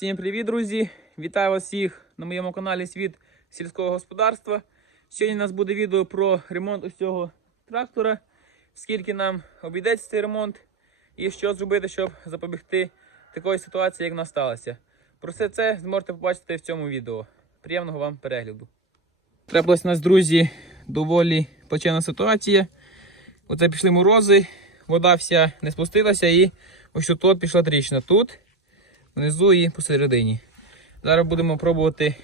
Всім привіт, друзі! Вітаю вас всіх на моєму каналі Світ сільського господарства. Сьогодні у нас буде відео про ремонт ось цього трактора, скільки нам обійдеться цей ремонт і що зробити, щоб запобігти такої ситуації, як в нас сталося. Про все це зможете побачити в цьому відео. Приємного вам перегляду. Трапилась у нас, друзі, доволі плачевна ситуація. Оце пішли морози, вода вся не спустилася і ось тут пішла тріщина. Тут внизу і посередині. Зараз будемо пробувати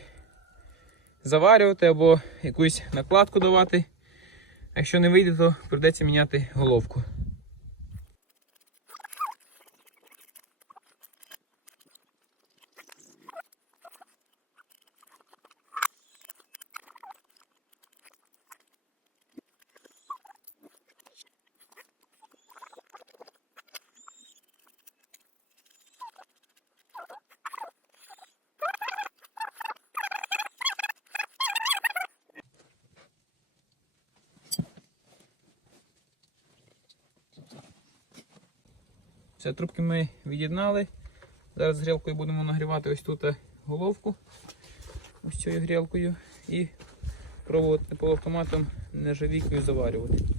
заварювати або якусь накладку давати. Якщо не вийде, то прийдеться міняти головку. Все, трубки ми від'єднали. Зараз грілкою будемо нагрівати ось тут головку. Ось цією грілкою. І пробувати полуавтоматом нержавійкою заварювати.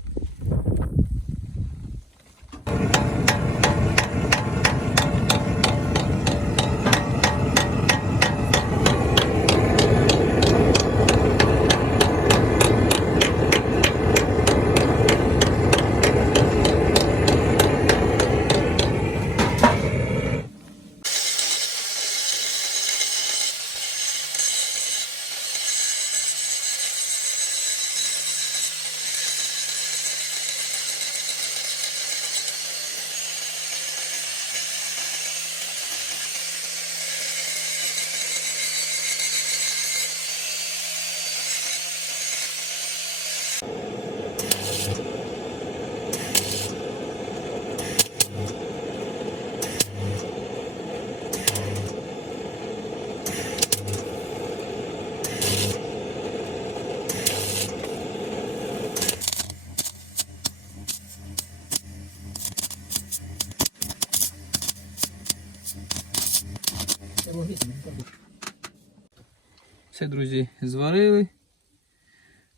Все, друзі, зварили.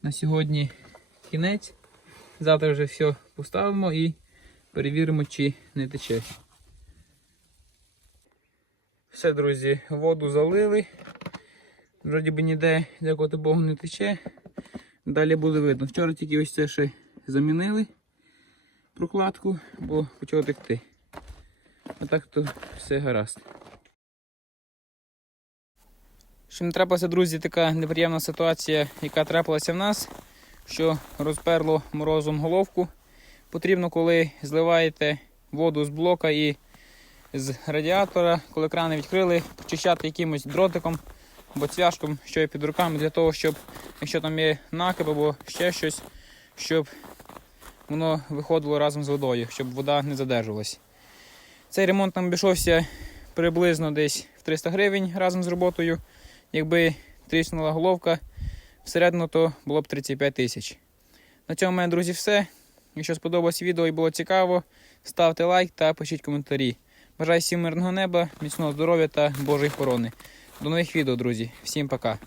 На сьогодні кінець. Завтра вже все поставимо і перевіримо, чи не тече. Все, друзі, воду залили. Вроді би ніде, дякувати Богу, не тече. Далі буде видно. Вчора тільки ось це ще замінили прокладку, бо почало текти. А так то все гаразд. Що не трапилася, друзі, така неприємна ситуація, яка трапилася в нас, що розперло морозом головку. Потрібно, коли зливаєте воду з блока і з радіатора, коли крани відкрили, почищати якимось дротиком або цвяшком, що є під руками, для того, щоб, якщо там є накип або ще щось, щоб воно виходило разом з водою, щоб вода не задержувалась. Цей ремонт нам обійшовся приблизно десь в 300 гривень разом з роботою. Якби тріснула головка всередину, то було б 35 тисяч. На цьому мене, друзі, все. Якщо сподобалось відео і було цікаво, ставте лайк та пишіть коментарі. Бажаю всім мирного неба, міцного здоров'я та Божої охорони. До нових відео, друзі. Всім пока.